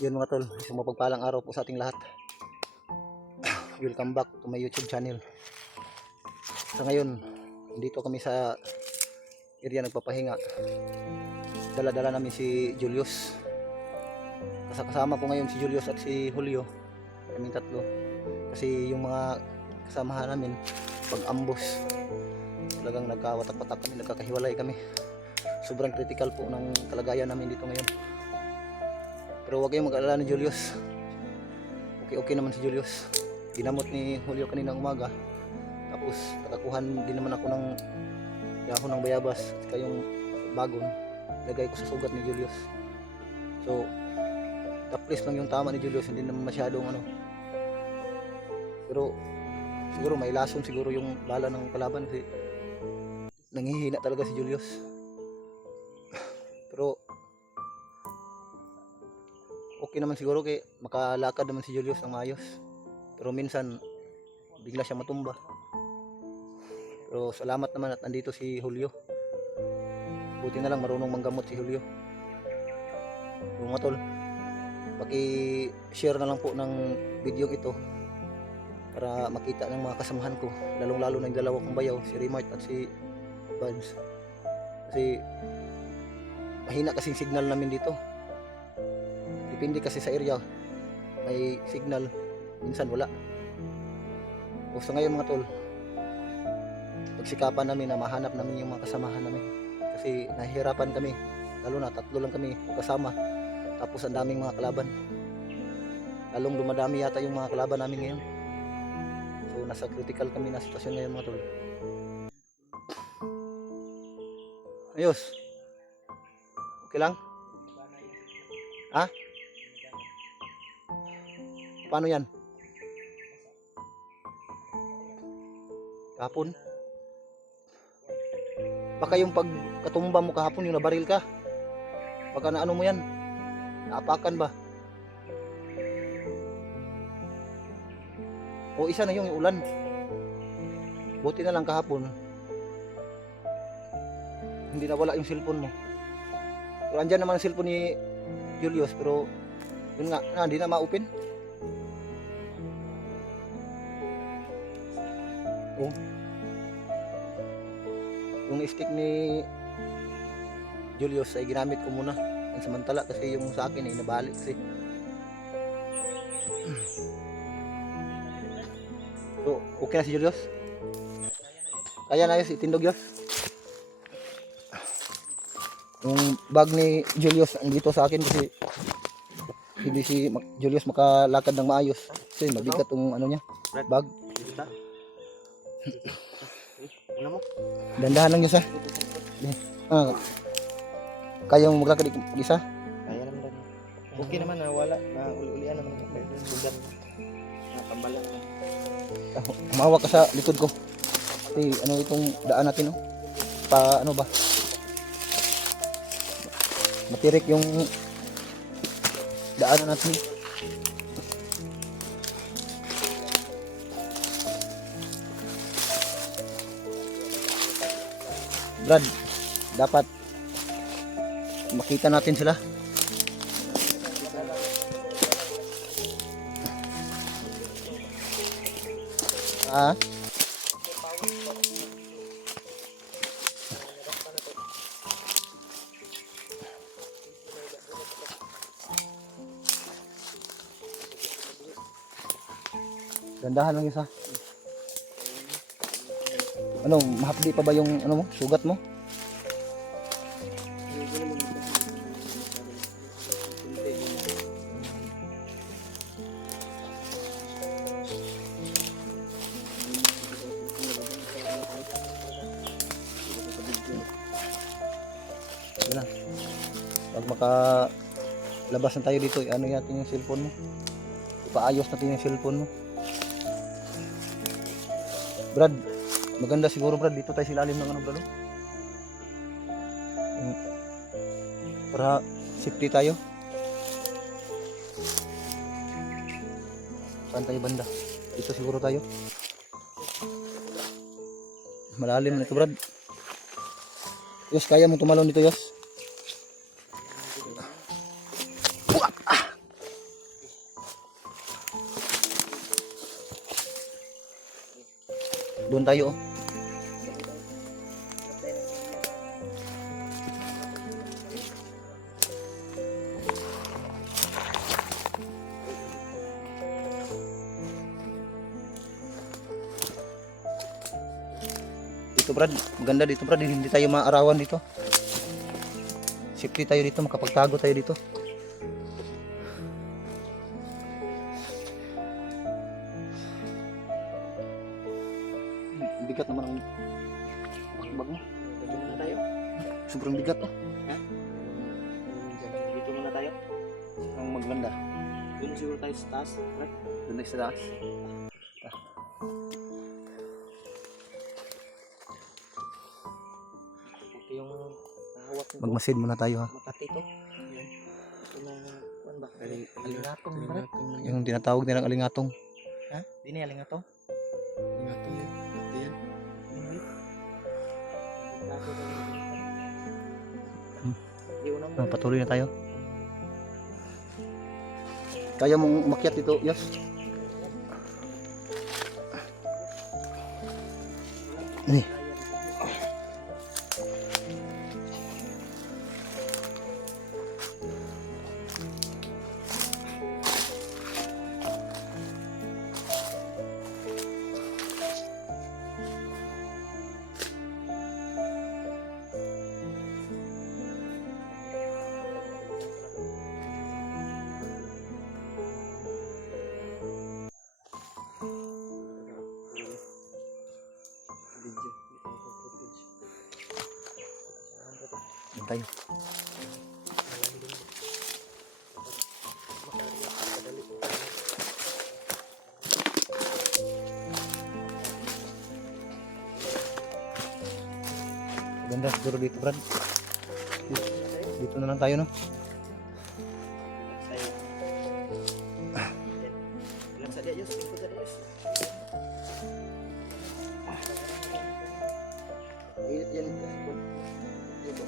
Yun mga tol, isang mapagpalang araw po sa ating lahat. Welcome back to my YouTube channel. Sa ngayon, dito kami sa area nagpapahinga. Dala-dala namin si Julius. Kasama po ngayon si Julius at si Julio. Kaming tatlo. Kasi yung mga kasamahan namin, pag ambush, talagang nagkawatak-watak kami, nagkakahiwalay kami. Sobrang critical po ng kalagayan namin dito ngayon. Pero huwag kayong mag-alala ni Julius. Okay naman si Julius. Ginamot ni Julio kaninang umaga. Tapos nakakuhan din naman ako ng dahon ng bayabas at yung bagong lagay ko sa sugat ni Julius. So taplis lang yung tama ni Julius, hindi naman masyadong pero siguro may lason siguro yung bala ng kalaban kasi nanghihina talaga si Julius. Pero okay naman siguro kay makalakad naman si Julius ng maayos. Pero minsan bigla siya matumba. Pero salamat naman at nandito si Julio. Buti na lang marunong manggamot si Julio. So, mga tol, paki-share na lang po ng video ito para makita ng mga kasamahan ko, lalong-lalo na yung dalawa kong bayaw, si Remart at si Buds. Kasi mahina kasing signal namin dito. Depende kasi sa area, may signal, minsan wala. O sa ngayon mga tol, pagsikapan namin na mahanap namin yung mga kasamahan namin. Kasi nahihirapan kami, lalo na tatlo lang kami kasama. Tapos ang daming mga kalaban. Lalong dumadami yata yung mga kalaban namin ngayon. So nasa critical kami na sitwasyon ngayon mga tol. Ayos. Okay lang? Ha? Paano yan? Kahapon? Baka yung pagkatumba mo kahapon, yung nabaril ka. Baka na ano mo yan? Naapakan ba? O isa na yung ulan. Buti na lang kahapon hindi nawala yung cellphone mo. Pero andyan naman ang cellphone ni Julius, pero yun nga, hindi na ma-open. Oh. Yung stick ni Julius ay ginamit ko muna ang samantala kasi yung sa akin ay nabalik kasi. So, okay na si Julius? Kaya na yun, itindog yun. Yung bag ni Julius andito sa akin kasi hindi si Julius makalakad ng maayos kasi mabigat yung ano niya, bag. Dandahan lang yun sa kaya mo maglakad isa? Kaya naman. Okay naman na wala na uli-ulian naman yung sugat na tambalan. Humawak ka sa likod ko. Kasi ano itong daan natin, no? Pa ano ba? Matirik yung daan natin. Brad, dapat makita natin sila. Gandahan lang isa. Ano, mahapdi pa ba yung ano mo, sugat mo? Wala. Pag makalabas na tayo dito, ano natin yung cellphone mo? Ipaayos natin yung cellphone mo. Brad, maganda siguro Brad, dito tayo silalim ng ano Brad. Para safety tayo. Saan tayo banda? Dito siguro tayo. Malalim na ito Brad. Yos, kaya mo tumalon dito Yos? tayo. Oh. Dito Brad, maganda dito Brad, hindi tayo maarawan dito. Safety tayo dito, makapagtago tayo dito. Bigat naman ang bag mo. Dito muna tayo. Sobrang bigat oh. Dito muna tayo. Ang maganda. Doon siguro tayo sa taas. Right? Doon tayo sa taas. Ito yung nahawak ng Magmasid muna tayo ha. Makati ito. Yan. Ito na, ano ba? Alingatong ba? Yung tinatawag nilang alingatong. Ha? Di na alingatong? Ingatong yan. Ate yan. Patuloy na tayo. Kaya mong umakyat dito, Yos? Ini. Doon tayo. Ganda siguro dito, Brad. Dito na lang tayo, no? Saya. Ilang sa dia, Yus? Tingko sa dia, Yus. Mainit yan. Dito.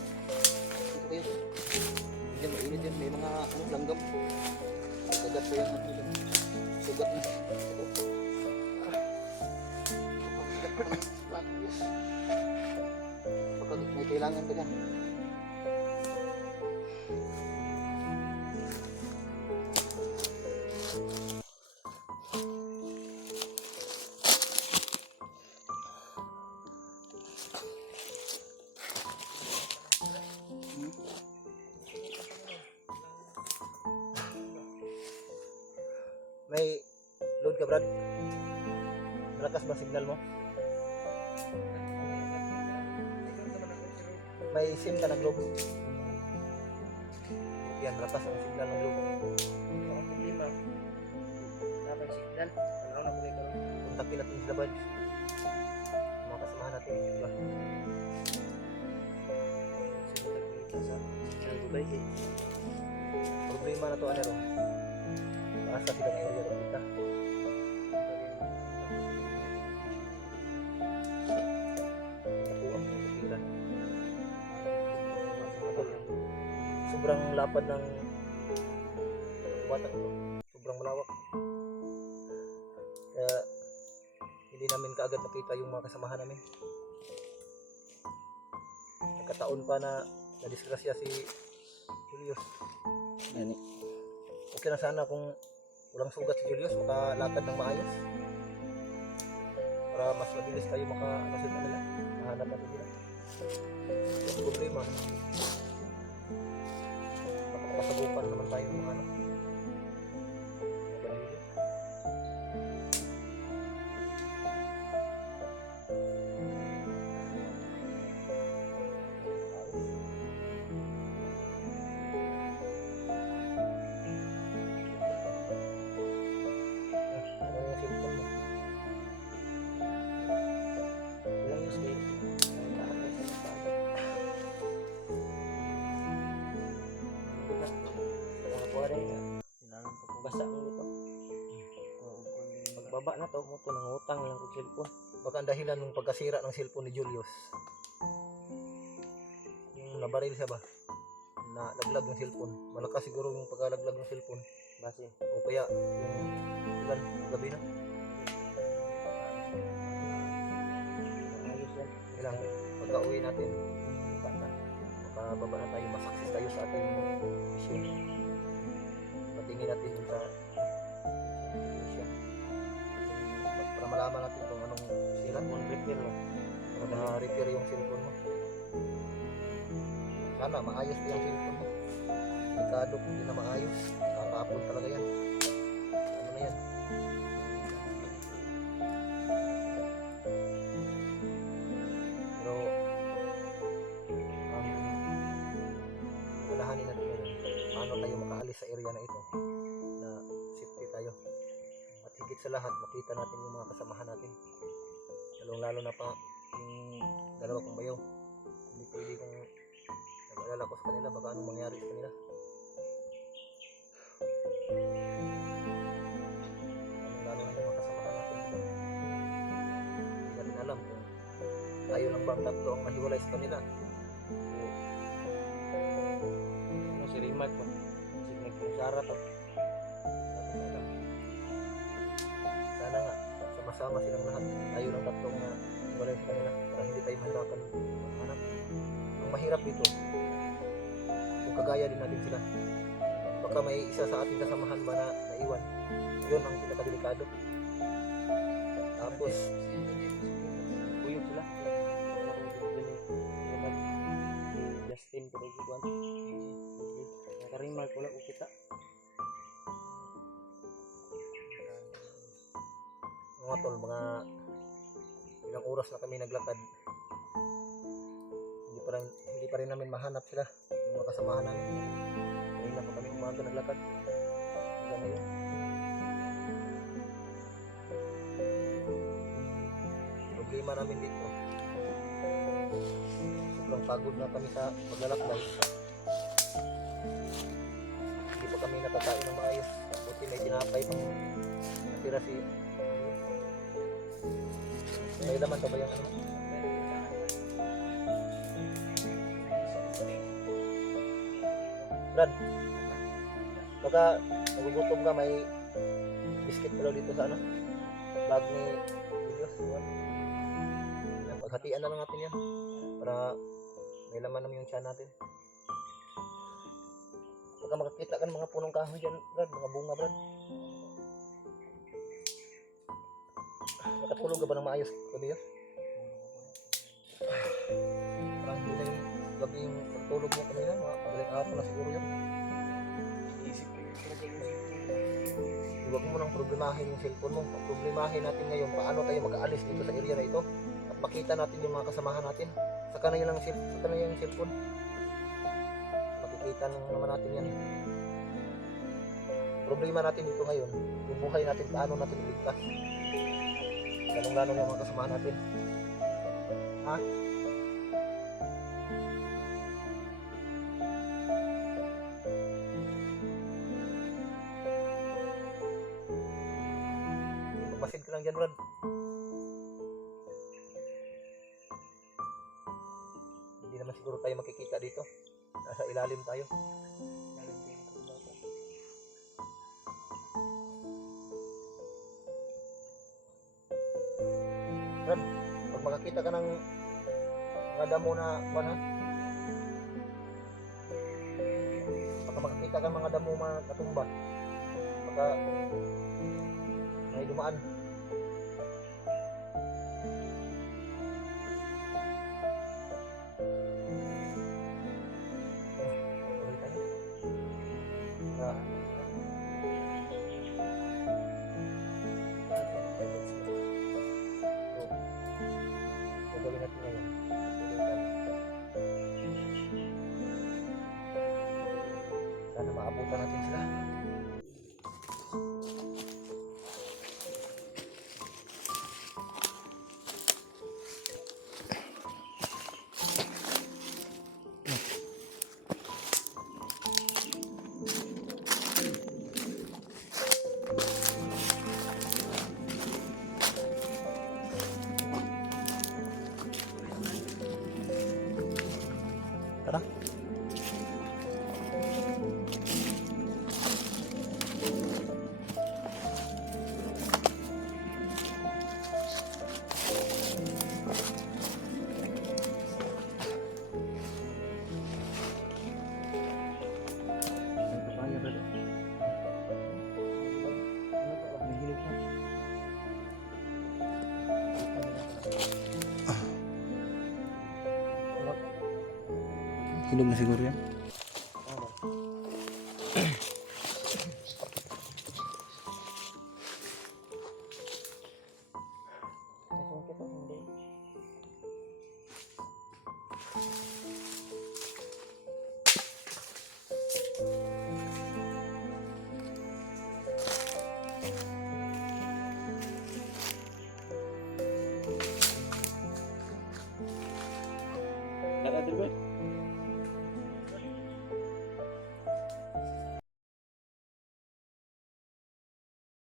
Dito kayo. Yan, mainit yan. May mga langgam. Kagat ko yan. Sugat na. Ito. Pagka may kailangan ka dyan. May load ka, Brad? Malakas ba signal mo? May SIM ka ng load? Yan, malakas ang signal ng load. Ang problema. Dapat signal. Ano na kung ikaw? Kontakin natin sila, Brad. Mga kasamahan natin. Diba? Sa signal Dubai, eh. Problema na to, ano, asa sila ng area ng kita. Nakuha ang pikiran. Sobrang lapad ng batang ito. Sobrang malawak. Kaya hindi namin kaagad makita yung mga kasamahan namin. Nagkataon pa na nadisgrasya si Julius. Yan. Okay na sana kung walang sugat si Julius, makalakad ng maayos. Para mas mabilis tayo ano sila nila. Mahanap natin sila. Yung problema. Makakasabukan naman tayo ng mga ano. Mga balili. Ano yung cellphone mo? Ilang Yus, eh. Basa mo ito. Pagbaba na to, mo to nangutang lang kong cellphone. Baka ang dahilan ng pagkasira ng cellphone ni Julius. Yung nabaril siya ba? Na laglag ng cellphone. Malakas siguro yung pagkalaglag ng cellphone. Base. O kaya yung ulan gabi na. pagka-uwi natin, makababa na tayo, masakses tayo sa ating mission. Patingin natin dun sa mission. Para malaman natin kung anong sira. Phone repair mo. Para ma-repair yung cellphone mo. Sana maayos din yung cellphone mo. Delikado kung hindi na maayos. Kakapon talaga yan. Ano na yan? Pero unahanin natin yun. Paano tayo makaalis sa area na ito na safety tayo. At higit sa lahat, makita natin yung mga kasamahan natin. Lalong-lalo na pa yung dalawa kong bayaw. Hindi pwede kung nag-alala ko sa kanila, baka anong mangyari sa kanila. Lalong-lalo na yung mga kasamahan natin. Hindi natin alam kung tayo lang ba ang tatlo ang nahiwalay sa kanila. Ano si Rimag po? Si nagpungsara to. Sana nga, sama-sama silang lahat. Tayo lang tatlong na hiwalay sa kanila para hindi tayo mahirapan maghanap. Ang mahirap dito, kung kagaya din natin sila. Baka may isa sa ating kasamahan ba na naiwan. Yun ang pinakadelikado. Tapos, Uyog sila. Si Justin ko rin kuwan. Nakarimag ko lang kita. mga tol, mga ilang oras na kami naglakad. Hindi pa rin namin mahanap sila, yung mga kasamahan namin. Kanina pa kami umaga naglakad. Hanggang ngayon. Problema namin dito, sobrang pagod na kami sa paglalakbay. Hindi pa kami nakakain ng maayos. Buti may tinapay pang natira si may laman pa ba yung ano? Brad, baka nagugutom ka, may biscuit pa daw dito sa ano? Bag ni Julius. Paghatian na lang natin yan para may laman naman yung tiyan natin. Baka makakita ka ng mga punong kahoy dyan, Brad, mga bunga, Brad. Nakatulog ka ba ng maayos, Julius? Parang hindi na yung gabi yung pagtulog mo kanina, mga pagaling araw na siguro yun. Huwag mo nang problemahin yung cellphone mo. Problemahin natin ngayon paano tayo mag-aalis dito sa area na ito at makita natin yung mga kasamahan natin. Saka na yung cellphone. Makikita naman natin yan. Problema natin dito ngayon, yung buhay natin, paano natin iligtas. Ganong-ganon yung mga kasamahan natin. Ha? Magmasid ka lang dyan, Brad. Hindi naman siguro tayo makikita dito. Nasa ilalim tayo. Brad, pag makakita ka ng mga damo na ha? Baka makakita ka ng mga damo mga katumba. Baka may dumaan. Tuloy tayo. Gagawin natin ngayon. Tuloy tayo. Sana maabutan natin sila. Tara. Hinog na siguro yan.